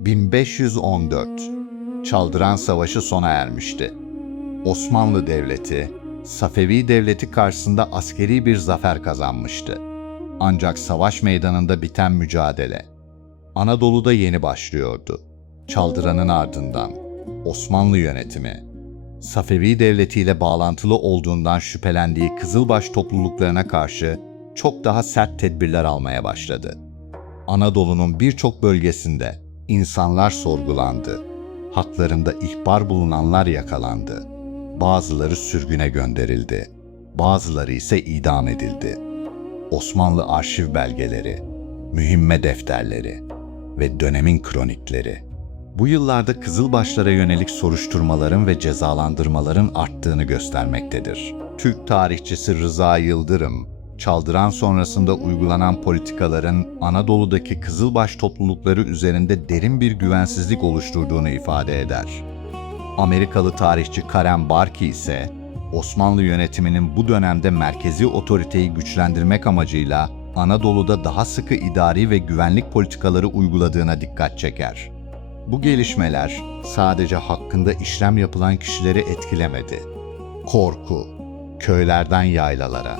1514 Çaldıran Savaşı sona ermişti. Osmanlı Devleti, Safevi Devleti karşısında askeri bir zafer kazanmıştı. Ancak savaş meydanında biten mücadele, Anadolu'da yeni başlıyordu. Çaldıran'ın ardından Osmanlı yönetimi, Safevi Devleti ile bağlantılı olduğundan şüphelendiği Kızılbaş topluluklarına karşı çok daha sert tedbirler almaya başladı. Anadolu'nun birçok bölgesinde insanlar sorgulandı. Haklarında ihbar bulunanlar yakalandı. Bazıları sürgüne gönderildi. Bazıları ise idam edildi. Osmanlı arşiv belgeleri, mühimme defterleri ve dönemin kronikleri, bu yıllarda Kızılbaşlara yönelik soruşturmaların ve cezalandırmaların arttığını göstermektedir. Türk tarihçisi Rıza Yıldırım, Çaldıran sonrasında uygulanan politikaların Anadolu'daki Kızılbaş toplulukları üzerinde derin bir güvensizlik oluşturduğunu ifade eder. Amerikalı tarihçi Karen Barki ise, Osmanlı yönetiminin bu dönemde merkezi otoriteyi güçlendirmek amacıyla Anadolu'da daha sıkı idari ve güvenlik politikaları uyguladığına dikkat çeker. Bu gelişmeler sadece hakkında işlem yapılan kişileri etkilemedi. Korku, köylerden yaylalara,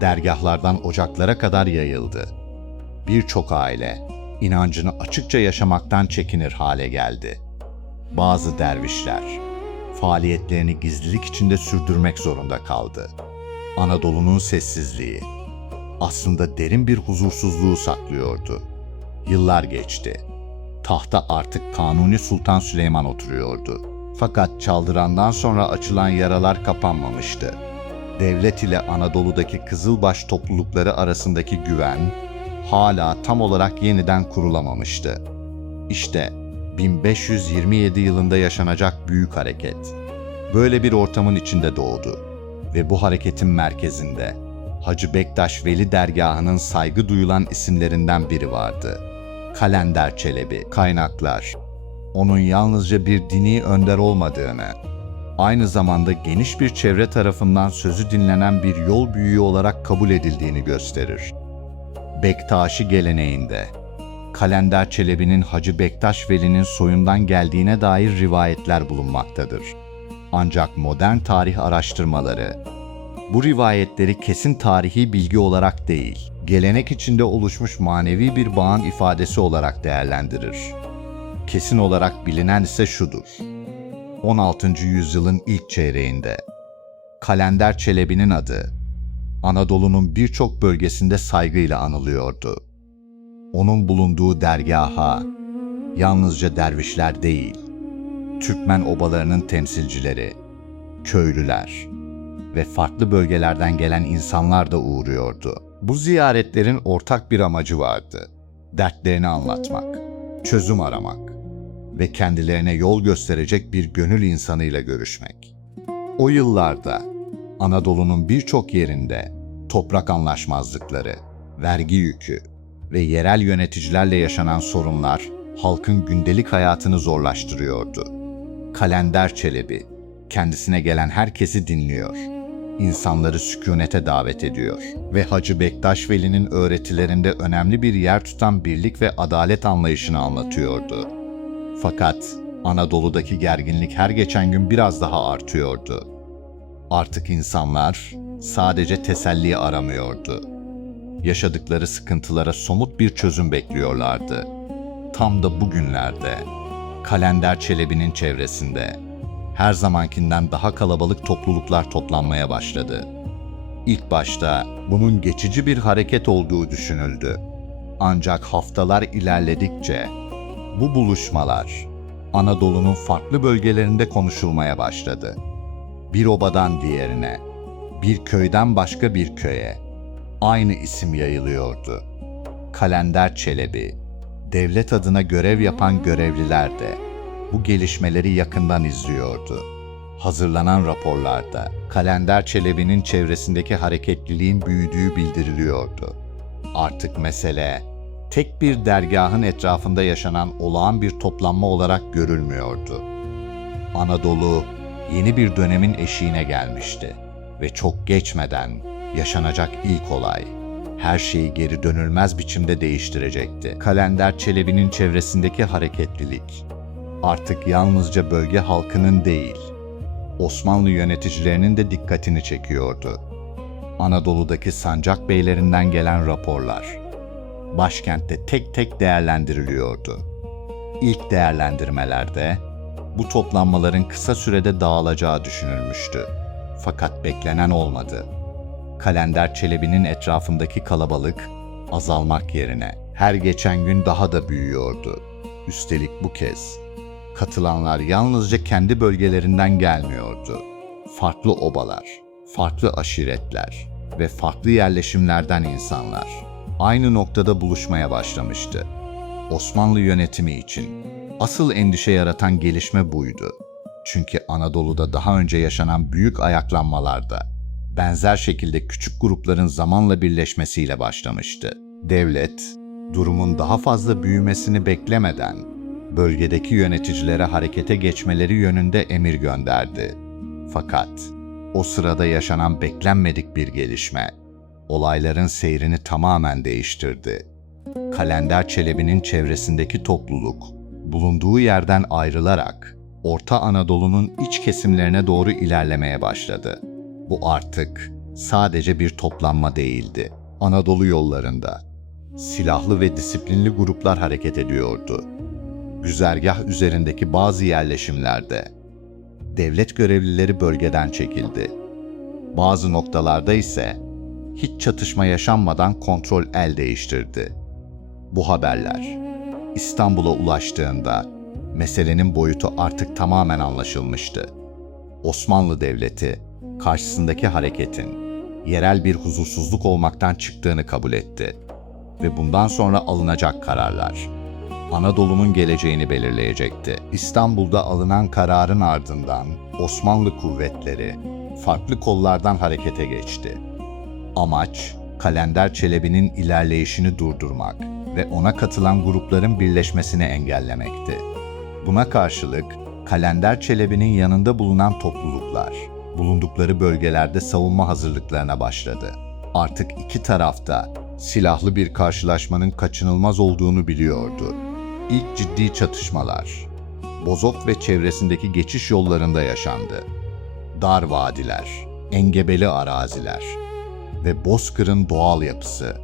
dergahlardan ocaklara kadar yayıldı. Birçok aile inancını açıkça yaşamaktan çekinir hale geldi. Bazı dervişler faaliyetlerini gizlilik içinde sürdürmek zorunda kaldı. Anadolu'nun sessizliği aslında derin bir huzursuzluğu saklıyordu. Yıllar geçti. Tahta artık Kanuni Sultan Süleyman oturuyordu. Fakat Çaldıran'dan sonra açılan yaralar kapanmamıştı. Devlet ile Anadolu'daki Kızılbaş toplulukları arasındaki güven hala tam olarak yeniden kurulamamıştı. İşte 1527 yılında yaşanacak büyük hareket böyle bir ortamın içinde doğdu ve bu hareketin merkezinde Hacı Bektaş Veli dergahının saygı duyulan isimlerinden biri vardı. Kalender Çelebi. Kaynaklar, onun yalnızca bir dini önder olmadığını, aynı zamanda geniş bir çevre tarafından sözü dinlenen bir yol büyüğü olarak kabul edildiğini gösterir. Bektaşi geleneğinde, Kalender Çelebi'nin Hacı Bektaş Veli'nin soyundan geldiğine dair rivayetler bulunmaktadır. Ancak modern tarih araştırmaları, bu rivayetleri kesin tarihi bilgi olarak değil, gelenek içinde oluşmuş manevi bir bağın ifadesi olarak değerlendirir. Kesin olarak bilinen ise şudur: 16. yüzyılın ilk çeyreğinde Kalender Çelebi'nin adı Anadolu'nun birçok bölgesinde saygıyla anılıyordu. Onun bulunduğu dergaha yalnızca dervişler değil, Türkmen obalarının temsilcileri, köylüler ve farklı bölgelerden gelen insanlar da uğruyordu. Bu ziyaretlerin ortak bir amacı vardı: dertlerini anlatmak, çözüm aramak ve kendilerine yol gösterecek bir gönül insanıyla görüşmek. O yıllarda Anadolu'nun birçok yerinde toprak anlaşmazlıkları, vergi yükü ve yerel yöneticilerle yaşanan sorunlar halkın gündelik hayatını zorlaştırıyordu. Kalender Çelebi kendisine gelen herkesi dinliyor, insanları sükunete davet ediyor ve Hacı Bektaş Veli'nin öğretilerinde önemli bir yer tutan birlik ve adalet anlayışını anlatıyordu. Fakat Anadolu'daki gerginlik her geçen gün biraz daha artıyordu. Artık insanlar sadece teselli aramıyordu. Yaşadıkları sıkıntılara somut bir çözüm bekliyorlardı. Tam da bugünlerde Kalender Çelebi'nin çevresinde her zamankinden daha kalabalık topluluklar toplanmaya başladı. İlk başta bunun geçici bir hareket olduğu düşünüldü. Ancak haftalar ilerledikçe bu buluşmalar Anadolu'nun farklı bölgelerinde konuşulmaya başladı. Bir obadan diğerine, bir köyden başka bir köye aynı isim yayılıyordu: Kalender Çelebi. Devlet adına görev yapan görevliler de bu gelişmeleri yakından izliyordu. Hazırlanan raporlarda Kalender Çelebi'nin çevresindeki hareketliliğin büyüdüğü bildiriliyordu. Artık mesele tek bir dergahın etrafında yaşanan olağan bir toplanma olarak görülmüyordu. Anadolu yeni bir dönemin eşiğine gelmişti ve çok geçmeden yaşanacak ilk olay her şeyi geri dönülmez biçimde değiştirecekti. Kalender Çelebi'nin çevresindeki hareketlilik artık yalnızca bölge halkının değil, Osmanlı yöneticilerinin de dikkatini çekiyordu. Anadolu'daki sancak beylerinden gelen raporlar başkentte tek tek değerlendiriliyordu. İlk değerlendirmelerde bu toplanmaların kısa sürede dağılacağı düşünülmüştü. Fakat beklenen olmadı. Kalender Çelebi'nin etrafındaki kalabalık azalmak yerine her geçen gün daha da büyüyordu. Üstelik bu kez katılanlar yalnızca kendi bölgelerinden gelmiyordu. Farklı obalar, farklı aşiretler ve farklı yerleşimlerden insanlar aynı noktada buluşmaya başlamıştı. Osmanlı yönetimi için asıl endişe yaratan gelişme buydu. Çünkü Anadolu'da daha önce yaşanan büyük ayaklanmalarda benzer şekilde küçük grupların zamanla birleşmesiyle başlamıştı. Devlet, durumun daha fazla büyümesini beklemeden bölgedeki yöneticilere harekete geçmeleri yönünde emir gönderdi. Fakat o sırada yaşanan beklenmedik bir gelişme olayların seyrini tamamen değiştirdi. Kalender Çelebi'nin çevresindeki topluluk bulunduğu yerden ayrılarak Orta Anadolu'nun iç kesimlerine doğru ilerlemeye başladı. Bu artık sadece bir toplanma değildi. Anadolu yollarında silahlı ve disiplinli gruplar hareket ediyordu. Güzergah üzerindeki bazı yerleşimlerde devlet görevlileri bölgeden çekildi. Bazı noktalarda ise hiç çatışma yaşanmadan kontrol el değiştirdi. Bu haberler İstanbul'a ulaştığında meselenin boyutu artık tamamen anlaşılmıştı. Osmanlı Devleti karşısındaki hareketin yerel bir huzursuzluk olmaktan çıktığını kabul etti ve bundan sonra alınacak kararlar Anadolu'nun geleceğini belirleyecekti. İstanbul'da alınan kararın ardından Osmanlı kuvvetleri farklı kollardan harekete geçti. Amaç, Kalender Çelebi'nin ilerleyişini durdurmak ve ona katılan grupların birleşmesini engellemekti. Buna karşılık Kalender Çelebi'nin yanında bulunan topluluklar, bulundukları bölgelerde savunma hazırlıklarına başladı. Artık iki tarafta silahlı bir karşılaşmanın kaçınılmaz olduğunu biliyordu. İlk ciddi çatışmalar, Bozok ve çevresindeki geçiş yollarında yaşandı. Dar vadiler, engebeli araziler ve Bozkır'ın doğal yapısı,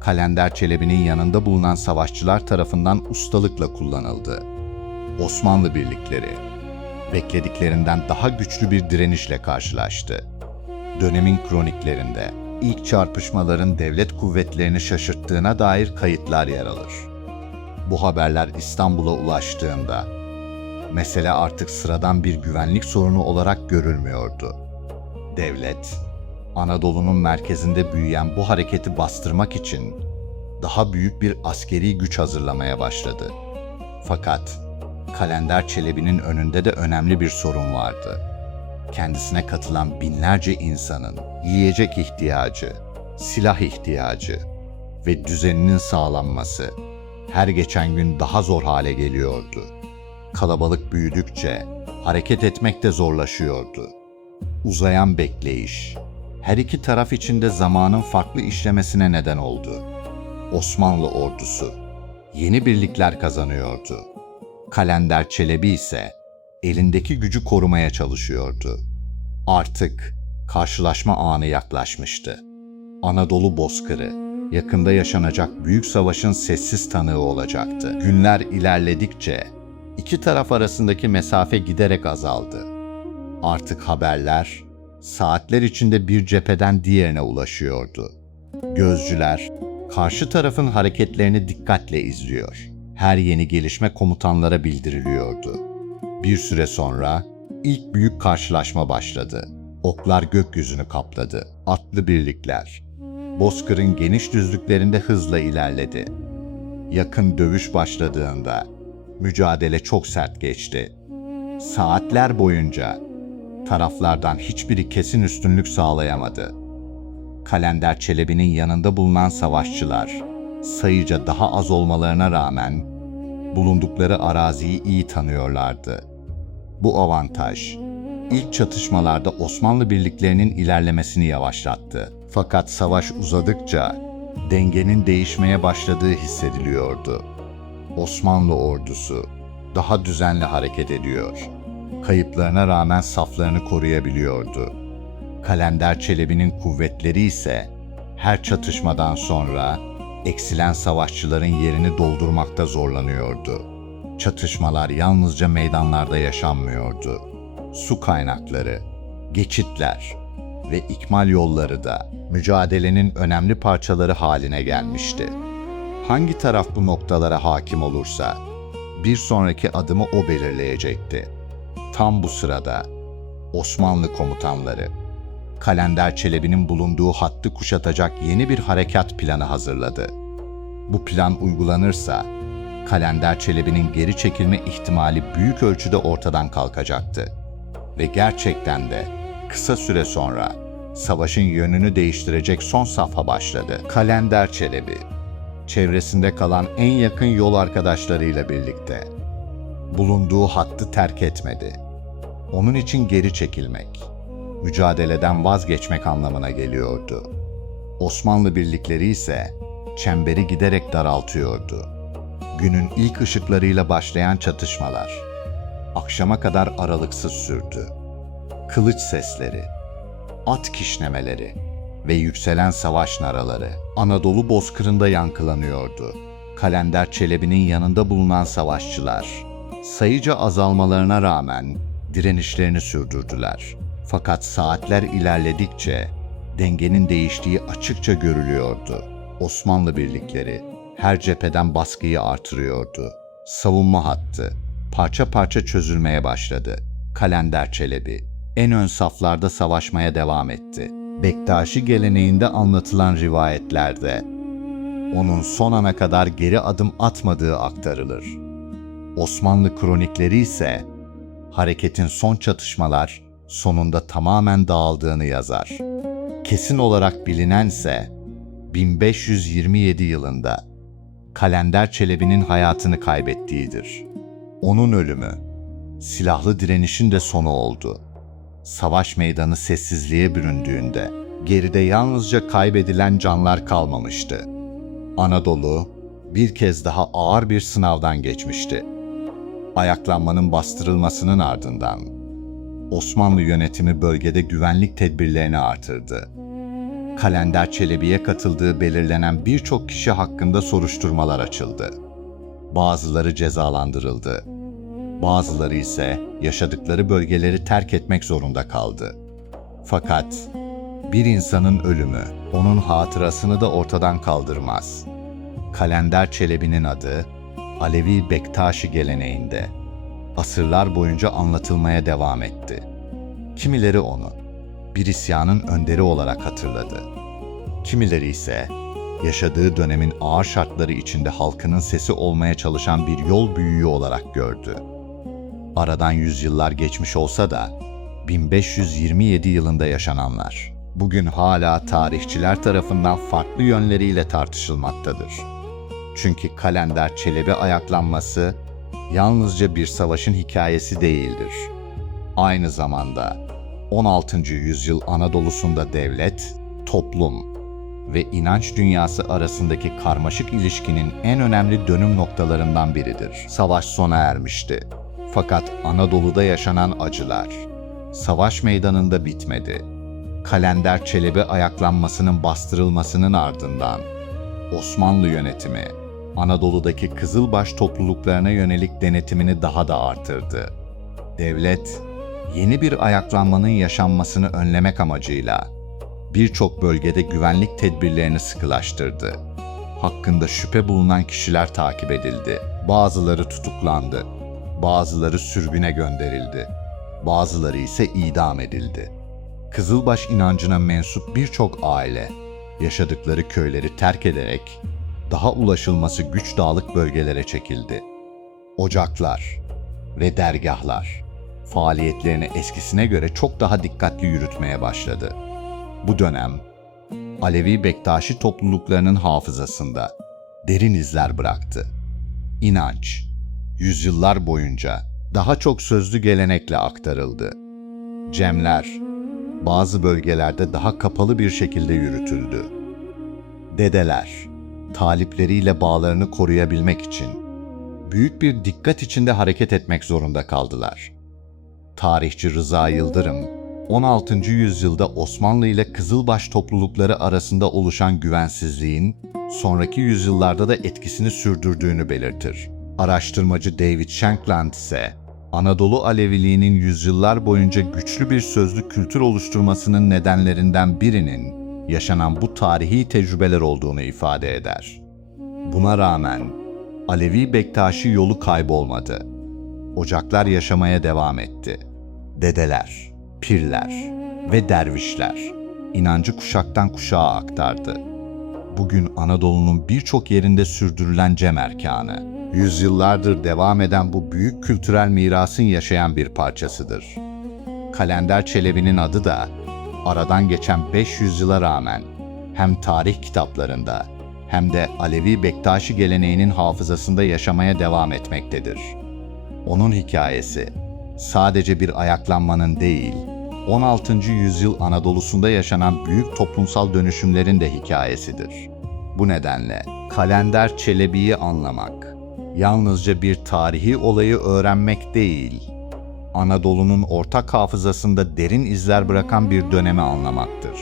Kalender Çelebi'nin yanında bulunan savaşçılar tarafından ustalıkla kullanıldı. Osmanlı birlikleri, beklediklerinden daha güçlü bir direnişle karşılaştı. Dönemin kroniklerinde ilk çarpışmaların devlet kuvvetlerini şaşırttığına dair kayıtlar yer alır. Bu haberler İstanbul'a ulaştığında, mesele artık sıradan bir güvenlik sorunu olarak görülmüyordu. Devlet, Anadolu'nun merkezinde büyüyen bu hareketi bastırmak için daha büyük bir askeri güç hazırlamaya başladı. Fakat Kalender Çelebi'nin önünde de önemli bir sorun vardı. Kendisine katılan binlerce insanın yiyecek ihtiyacı, silah ihtiyacı ve düzeninin sağlanması her geçen gün daha zor hale geliyordu. Kalabalık büyüdükçe hareket etmek de zorlaşıyordu. Uzayan bekleyiş, her iki taraf için de zamanın farklı işlemesine neden oldu. Osmanlı ordusu yeni birlikler kazanıyordu. Kalender Çelebi ise elindeki gücü korumaya çalışıyordu. Artık karşılaşma anı yaklaşmıştı. Anadolu bozkırı yakında yaşanacak büyük savaşın sessiz tanığı olacaktı. Günler ilerledikçe iki taraf arasındaki mesafe giderek azaldı. Artık haberler saatler içinde bir cepheden diğerine ulaşıyordu. Gözcüler karşı tarafın hareketlerini dikkatle izliyor. Her yeni gelişme komutanlara bildiriliyordu. Bir süre sonra ilk büyük karşılaşma başladı. Oklar gökyüzünü kapladı. Atlı birlikler Bozkır'ın geniş düzlüklerinde hızla ilerledi. Yakın dövüş başladığında mücadele çok sert geçti. Saatler boyunca taraflardan hiçbiri kesin üstünlük sağlayamadı. Kalender Çelebi'nin yanında bulunan savaşçılar sayıca daha az olmalarına rağmen bulundukları araziyi iyi tanıyorlardı. Bu avantaj ilk çatışmalarda Osmanlı birliklerinin ilerlemesini yavaşlattı. Fakat savaş uzadıkça dengenin değişmeye başladığı hissediliyordu. Osmanlı ordusu daha düzenli hareket ediyor. Kayıplarına rağmen saflarını koruyabiliyordu. Kalender Çelebi'nin kuvvetleri ise her çatışmadan sonra eksilen savaşçıların yerini doldurmakta zorlanıyordu. Çatışmalar yalnızca meydanlarda yaşanmıyordu. Su kaynakları, geçitler ve ikmal yolları da mücadelenin önemli parçaları haline gelmişti. Hangi taraf bu noktalara hakim olursa bir sonraki adımı o belirleyecekti. Tam bu sırada Osmanlı komutanları Kalender Çelebi'nin bulunduğu hattı kuşatacak yeni bir harekat planı hazırladı. Bu plan uygulanırsa Kalender Çelebi'nin geri çekilme ihtimali büyük ölçüde ortadan kalkacaktı. Ve gerçekten de kısa süre sonra savaşın yönünü değiştirecek son safha başladı. Kalender Çelebi, çevresinde kalan en yakın yol arkadaşlarıyla birlikte bulunduğu hattı terk etmedi. Onun için geri çekilmek, mücadeleden vazgeçmek anlamına geliyordu. Osmanlı birlikleri ise çemberi giderek daraltıyordu. Günün ilk ışıklarıyla başlayan çatışmalar akşama kadar aralıksız sürdü. Kılıç sesleri, at kişnemeleri ve yükselen savaş naraları Anadolu bozkırında yankılanıyordu. Kalender Çelebi'nin yanında bulunan savaşçılar sayıca azalmalarına rağmen direnişlerini sürdürdüler. Fakat saatler ilerledikçe dengenin değiştiği açıkça görülüyordu. Osmanlı birlikleri her cepheden baskıyı artırıyordu. Savunma hattı parça parça çözülmeye başladı. Kalender Çelebi en ön saflarda savaşmaya devam etti. Bektaşi geleneğinde anlatılan rivayetlerde onun son ana kadar geri adım atmadığı aktarılır. Osmanlı kronikleri ise hareketin son çatışmalar sonunda tamamen dağıldığını yazar. Kesin olarak bilinense 1527 yılında Kalender Çelebi'nin hayatını kaybettiğidir. Onun ölümü silahlı direnişin de sonu oldu. Savaş meydanı sessizliğe büründüğünde geride yalnızca kaybedilen canlar kalmamıştı. Anadolu bir kez daha ağır bir sınavdan geçmişti. Ayaklanmanın bastırılmasının ardından Osmanlı yönetimi bölgede güvenlik tedbirlerini artırdı. Kalender Çelebi'ye katıldığı belirlenen birçok kişi hakkında soruşturmalar açıldı. Bazıları cezalandırıldı. Bazıları ise yaşadıkları bölgeleri terk etmek zorunda kaldı. Fakat bir insanın ölümü onun hatırasını da ortadan kaldırmaz. Kalender Çelebi'nin adı Alevi Bektaşi geleneğinde asırlar boyunca anlatılmaya devam etti. Kimileri onu bir isyanın önderi olarak hatırladı. Kimileri ise yaşadığı dönemin ağır şartları içinde halkının sesi olmaya çalışan bir yol büyüğü olarak gördü. Aradan yüzyıllar geçmiş olsa da 1527 yılında yaşananlar bugün hala tarihçiler tarafından farklı yönleriyle tartışılmaktadır. Çünkü Kalender Çelebi ayaklanması yalnızca bir savaşın hikayesi değildir. Aynı zamanda 16. yüzyıl Anadolu'sunda devlet, toplum ve inanç dünyası arasındaki karmaşık ilişkinin en önemli dönüm noktalarından biridir. Savaş sona ermişti. Fakat Anadolu'da yaşanan acılar savaş meydanında bitmedi. Kalender Çelebi ayaklanmasının bastırılmasının ardından Osmanlı yönetimi Anadolu'daki Kızılbaş topluluklarına yönelik denetimini daha da artırdı. Devlet, yeni bir ayaklanmanın yaşanmasını önlemek amacıyla birçok bölgede güvenlik tedbirlerini sıkılaştırdı. Hakkında şüphe bulunan kişiler takip edildi. Bazıları tutuklandı, bazıları sürgüne gönderildi, bazıları ise idam edildi. Kızılbaş inancına mensup birçok aile yaşadıkları köyleri terk ederek daha ulaşılması güç dağlık bölgelere çekildi. Ocaklar ve dergahlar faaliyetlerini eskisine göre çok daha dikkatli yürütmeye başladı. Bu dönem Alevi Bektaşi topluluklarının hafızasında derin izler bıraktı. İnanç yüzyıllar boyunca daha çok sözlü gelenekle aktarıldı. Cemler bazı bölgelerde daha kapalı bir şekilde yürütüldü. Dedeler, talipleriyle bağlarını koruyabilmek için büyük bir dikkat içinde hareket etmek zorunda kaldılar. Tarihçi Rıza Yıldırım, 16. yüzyılda Osmanlı ile Kızılbaş toplulukları arasında oluşan güvensizliğin sonraki yüzyıllarda da etkisini sürdürdüğünü belirtir. Araştırmacı David Shankland ise Anadolu Aleviliğinin yüzyıllar boyunca güçlü bir sözlü kültür oluşturmasının nedenlerinden birinin yaşanan bu tarihi tecrübeler olduğunu ifade eder. Buna rağmen Alevi Bektaşi yolu kaybolmadı. Ocaklar yaşamaya devam etti. Dedeler, pirler ve dervişler inancı kuşaktan kuşağa aktardı. Bugün Anadolu'nun birçok yerinde sürdürülen cem erkanı, yüzyıllardır devam eden bu büyük kültürel mirasın yaşayan bir parçasıdır. Kalender Çelebi'nin adı da aradan geçen 500 yıla rağmen hem tarih kitaplarında hem de Alevi Bektaşi geleneğinin hafızasında yaşamaya devam etmektedir. Onun hikayesi sadece bir ayaklanmanın değil, 16. yüzyıl Anadolu'sunda yaşanan büyük toplumsal dönüşümlerin de hikayesidir. Bu nedenle Kalender Çelebi'yi anlamak, yalnızca bir tarihi olayı öğrenmek değil, Anadolu'nun ortak hafızasında derin izler bırakan bir dönemi anlamaktır.